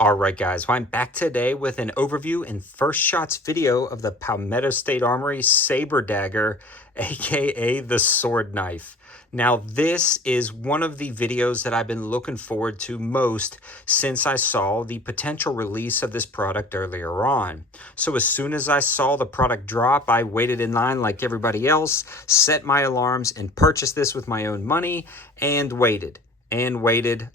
Alright guys, well, I'm back today with an overview and first shots video of the Palmetto State Armory Sabre Dagger, aka the sword knife. Now this is one of the videos that I've been looking forward to most since I saw the potential release of this product earlier on. So as soon as I saw the product drop, I waited in line like everybody else, set my alarms and purchased this with my own money and waited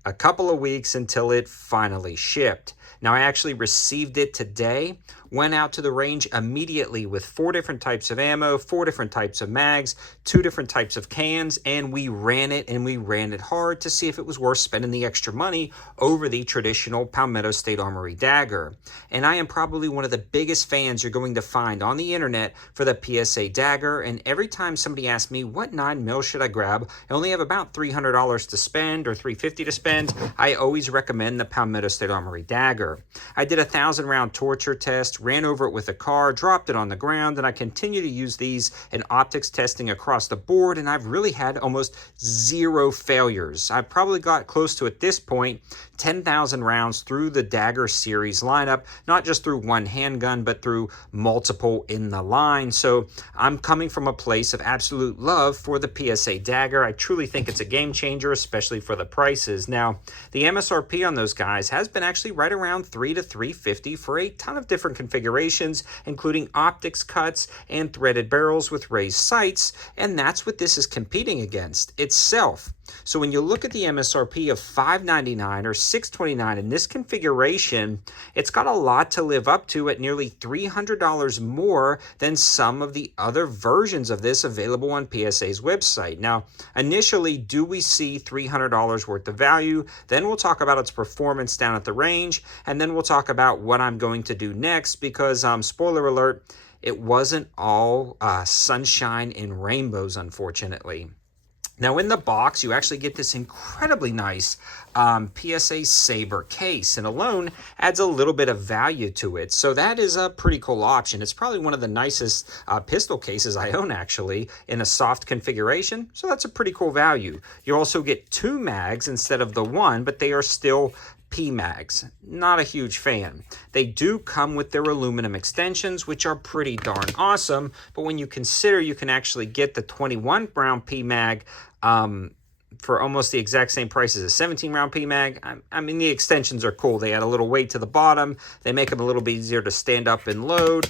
a couple of weeks until it finally shipped. Now, I actually received it today, went out to the range immediately with 4 different types of ammo, 4 different types of mags, 2 different types of cans, and we ran it hard to see if it was worth spending the extra money over the traditional Palmetto State Armory Dagger. And I am probably one of the biggest fans you're going to find on the internet for the PSA Dagger, and every time somebody asks me what 9mm should I grab, I only have about $300 to spend or $350 to spend, I always recommend the Palmetto State Armory Dagger. I did a 1,000-round torture test, ran over it with a car, dropped it on the ground, and I continue to use these in optics testing across the board, and I've really had almost 0 failures. I've probably got close to, at this point, 10,000 rounds through the Dagger series lineup, not just through one handgun, but through multiple in the line. So I'm coming from a place of absolute love for the PSA Dagger. I truly think it's a game changer, especially for the prices. Now, the MSRP on those guys has been actually right around $300 to $350 for a ton of different configurations, including optics cuts and threaded barrels with raised sights, and that's what this is competing against itself. So when you look at the MSRP of $599 or $629 in this configuration, it's got a lot to live up to at nearly $300 more than some of the other versions of this available on PSA's website. Now, initially, do we see $300 worth of value? Then we'll talk about its performance down at the range, and then we'll talk about what I'm going to do next because, spoiler alert, it wasn't all sunshine and rainbows, unfortunately. Now in the box, you actually get this incredibly nice PSA SABRE case, and alone adds a little bit of value to it. So that is a pretty cool option. It's probably one of the nicest pistol cases I own, actually, in a soft configuration. So that's a pretty cool value. You also get 2 mags instead of the 1, but they are still PMags. Not a huge fan. They do come with their aluminum extensions, which are pretty darn awesome, but when you consider you can actually get the 21-round PMag for almost the exact same price as a 17-round PMag. I mean, the extensions are cool. They add a little weight to the bottom. They make them a little bit easier to stand up and load.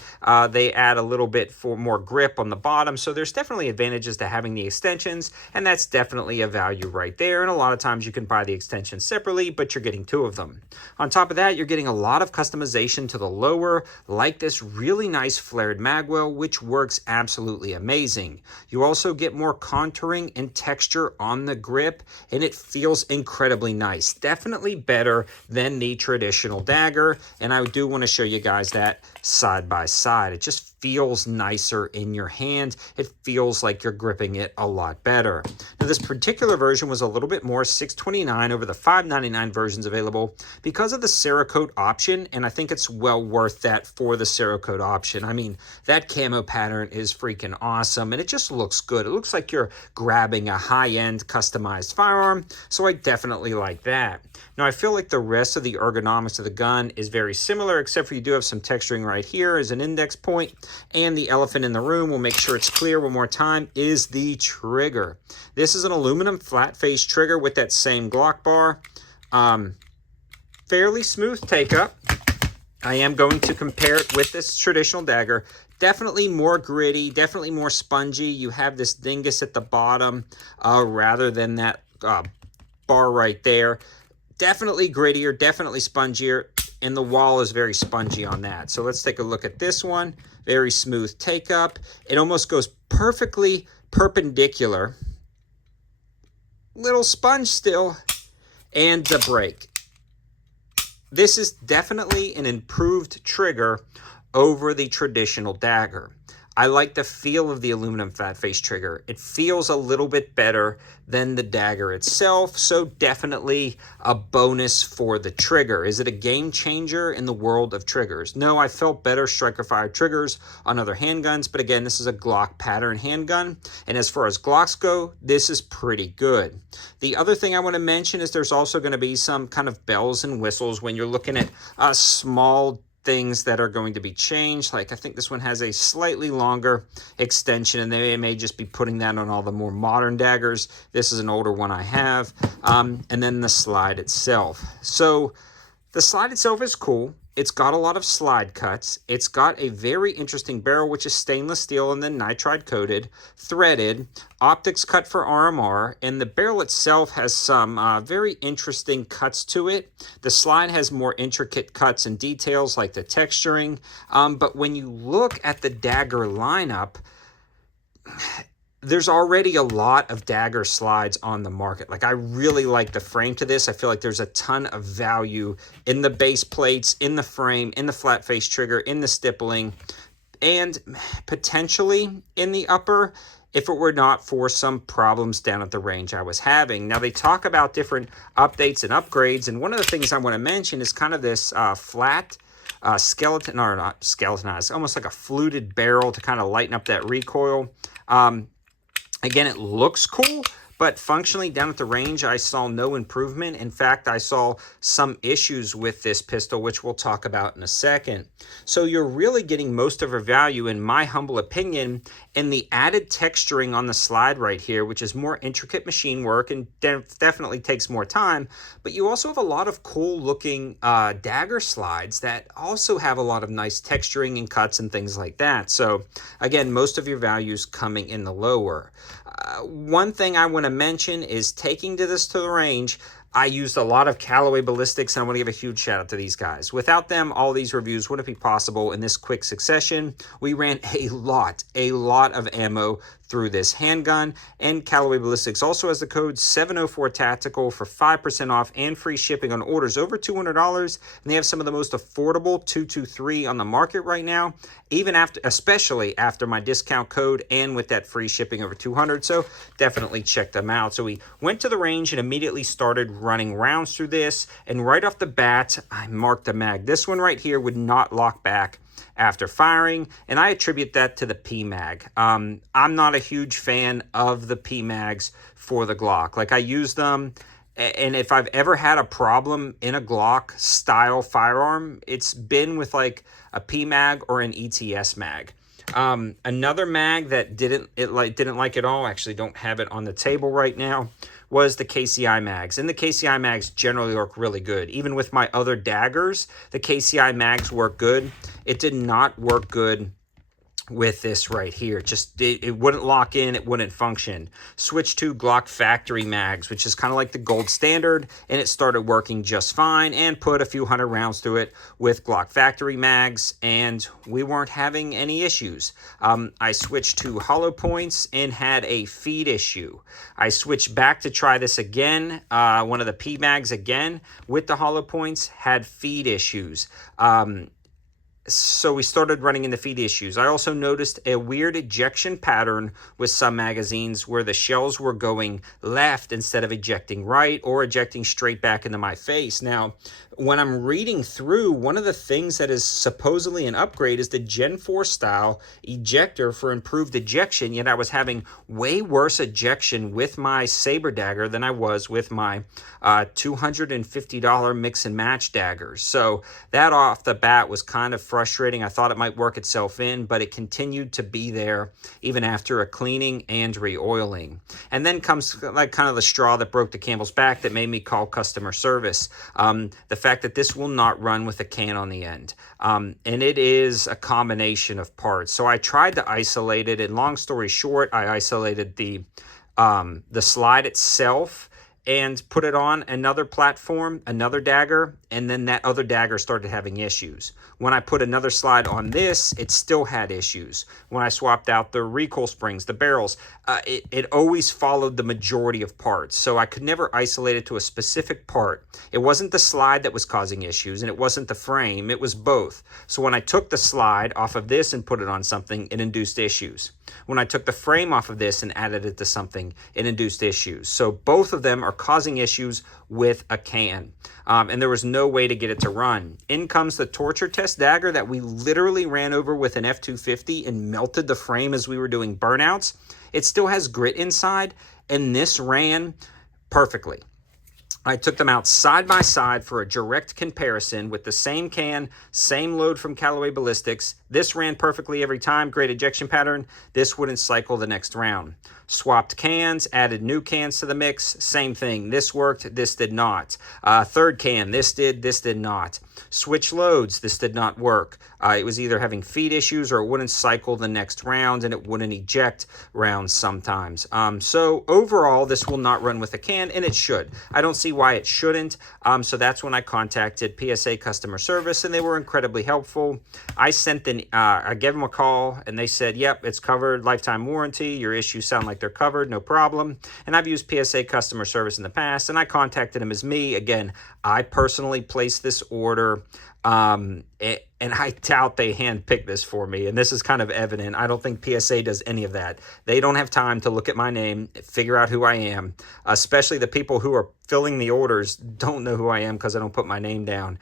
They add a little bit for more grip on the bottom. So there's definitely advantages to having the extensions, and that's definitely a value right there. And a lot of times you can buy the extensions separately, but you're getting 2 of them. On top of that, you're getting a lot of customization to the lower, like this really nice flared magwell, which works absolutely amazing. You also get more contouring and texture on the grip, and it feels incredibly nice. Definitely better than the traditional Dagger, and I do want to show you guys that side by side. It just feels nicer in your hand. It feels like you're gripping it a lot better. Now, this particular version was a little bit more, $629 over the $599 versions available because of the Cerakote option, and I think it's well worth that for the Cerakote option. I mean, that camo pattern is freaking awesome, and it just looks good. It looks like you're grabbing a high-end customized firearm, so I definitely like that. Now, I feel like the rest of the ergonomics of the gun is very similar, except for you do have some texturing right here as an index point, and the elephant in the room, we'll make sure it's clear one more time, is the trigger. This is an aluminum flat face trigger with that same Glock bar. Fairly smooth take up. I am going to compare it with this traditional Dagger. Definitely more gritty, definitely more spongy. You have this dingus at the bottom rather than that bar right there. Definitely grittier, definitely spongier, and the wall is very spongy on that. So let's take a look at this one. Very smooth take up. It almost goes perfectly perpendicular. Little sponge still, and the break. This is definitely an improved trigger over the traditional Dagger. I like the feel of the aluminum flat face trigger. It feels a little bit better than the Dagger itself, so definitely a bonus for the trigger. Is it a game changer in the world of triggers? No, I felt better striker fire triggers on other handguns, but again, this is a Glock pattern handgun, and as far as Glocks go, this is pretty good. The other thing I want to mention is there's also going to be some kind of bells and whistles when you're looking at a small things that are going to be changed. Like I think this one has a slightly longer extension, and they may just be putting that on all the more modern daggers. This is an older one I have. And then the slide itself. So the slide itself is cool. It's got a lot of slide cuts. It's got a very interesting barrel, which is stainless steel and then nitride coated, threaded, optics cut for RMR, and the barrel itself has some very interesting cuts to it. The slide has more intricate cuts and details like the texturing, but when you look at the Dagger lineup, there's already a lot of Dagger slides on the market. Like, I really like the frame to this. I feel like there's a ton of value in the base plates, in the frame, in the flat face trigger, in the stippling, and potentially in the upper if it were not for some problems down at the range I was having. Now, they talk about different updates and upgrades, and one of the things I want to mention is kind of this flat skeleton, or not skeletonized, almost like a fluted barrel to kind of lighten up that recoil. Again, it looks cool, but functionally down at the range, I saw no improvement. In fact, I saw some issues with this pistol, which we'll talk about in a second. So you're really getting most of your value, in my humble opinion, in the added texturing on the slide right here, which is more intricate machine work and definitely takes more time. But you also have a lot of cool looking Dagger slides that also have a lot of nice texturing and cuts and things like that. So again, most of your value is coming in the lower. One thing I want to mention is taking this to the range, I used a lot of Callaway ballistics, and I want to give a huge shout out to these guys. Without them, all these reviews wouldn't be possible in this quick succession. We ran a lot of ammo through this handgun, and Callaway Ballistics also has the code 704 Tactical for 5% off and free shipping on orders over $200, and they have some of the most affordable 223 on the market right now, even after, especially after my discount code and with that free shipping over 200. So definitely check them out. So we went to the range and immediately started running rounds through this, and right off the bat, I marked the mag. This one right here would not lock back after firing, and I attribute that to the PMag. I'm not a huge fan of the PMags for the Glock. Like, I use them, and if I've ever had a problem in a Glock style firearm, it's been with like a PMag or an ETS mag. Another mag that didn't like at all, actually don't have it on the table right now, was the KCI mags. And the KCI mags generally work really good. Even with my other Daggers, the KCI mags work good. It did not work good with this right here. It wouldn't lock in, it wouldn't function. Switched to Glock factory mags, which is kind of like the gold standard, and it started working just fine, and put a few hundred rounds through it with Glock factory mags, and we weren't having any issues. I switched to hollow points and had a feed issue. I switched back to try this again, one of the P mags again with the hollow points, had feed issues. So we started running into feed issues. I also noticed a weird ejection pattern with some magazines where the shells were going left instead of ejecting right, or ejecting straight back into my face. Now, when I'm reading through, one of the things that is supposedly an upgrade is the Gen 4 style ejector for improved ejection, yet I was having way worse ejection with my SABRE dagger than I was with my $250 mix and match daggers. So that off the bat was kind of frustrating. I thought it might work itself in, but it continued to be there even after a cleaning and re-oiling. And then comes like kind of the straw that broke the camel's back that made me call customer service. The fact that this will not run with a can on the end. And it is a combination of parts. So I tried to isolate it, and long story short, I isolated the slide itself and put it on another platform, another dagger, and then that other dagger started having issues. When I put another slide on this, it still had issues. When I swapped out the recoil springs, the barrels, it always followed the majority of parts. So I could never isolate it to a specific part. It wasn't the slide that was causing issues, and it wasn't the frame, it was both. So when I took the slide off of this and put it on something, it induced issues. When I took the frame off of this and added it to something, it induced issues. So both of them are causing issues with a can. And there was no way to get it to run. In comes the torture test dagger that we literally ran over with an F250 and melted the frame as we were doing burnouts. It still has grit inside, and this ran perfectly. I took them out side by side for a direct comparison with the same can, same load from Callaway Ballistics. This ran perfectly every time, great ejection pattern. This wouldn't cycle the next round. Swapped cans, added new cans to the mix, same thing. This worked, this did not. Third can, this did not. Switch loads, this did not work. It was either having feed issues or it wouldn't cycle the next round and it wouldn't eject rounds sometimes. So overall, this will not run with a can, and it should. I don't see why it shouldn't. So that's when I contacted PSA customer service, and they were incredibly helpful. I gave them a call, and they said, yep, it's covered, lifetime warranty. Your issues sound like they're covered, no problem. And I've used PSA customer service in the past, and I contacted them as me. Again, I personally placed this order. And I doubt they handpicked this for me, and this is kind of evident. I don't think PSA does any of that. They don't have time to look at my name, figure out who I am, especially the people who are filling the orders don't know who I am because I don't put my name down.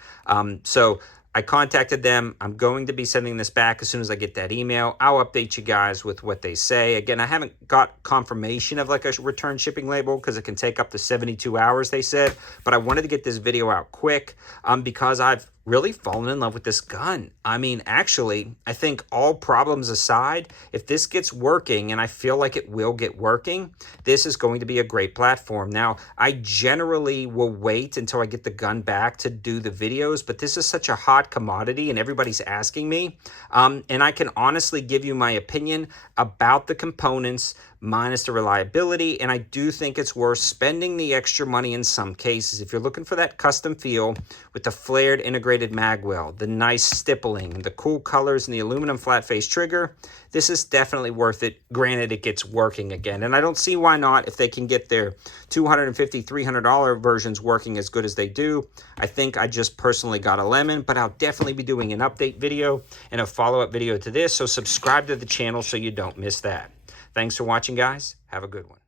So I contacted them. I'm going to be sending this back as soon as I get that email. I'll update you guys with what they say. Again, I haven't got confirmation of like a return shipping label because it can take up to 72 hours, they said. But I wanted to get this video out quick because I've really fallen in love with this gun. I mean, actually, I think all problems aside, if this gets working, and I feel like it will get working, this is going to be a great platform. Now, I generally will wait until I get the gun back to do the videos, but this is such a hot commodity and everybody's asking me. And I can honestly give you my opinion about the components minus the reliability, and I do think it's worth spending the extra money in some cases. If you're looking for that custom feel with the flared integrated mag well, the nice stippling, the cool colors, and the aluminum flat face trigger, this is definitely worth it. Granted, it gets working again, and I don't see why not if they can get their $250, $300 versions working as good as they do. I think I just personally got a lemon, but I'll definitely be doing an update video and a follow-up video to this, so subscribe to the channel so you don't miss that. Thanks for watching, guys. Have a good one.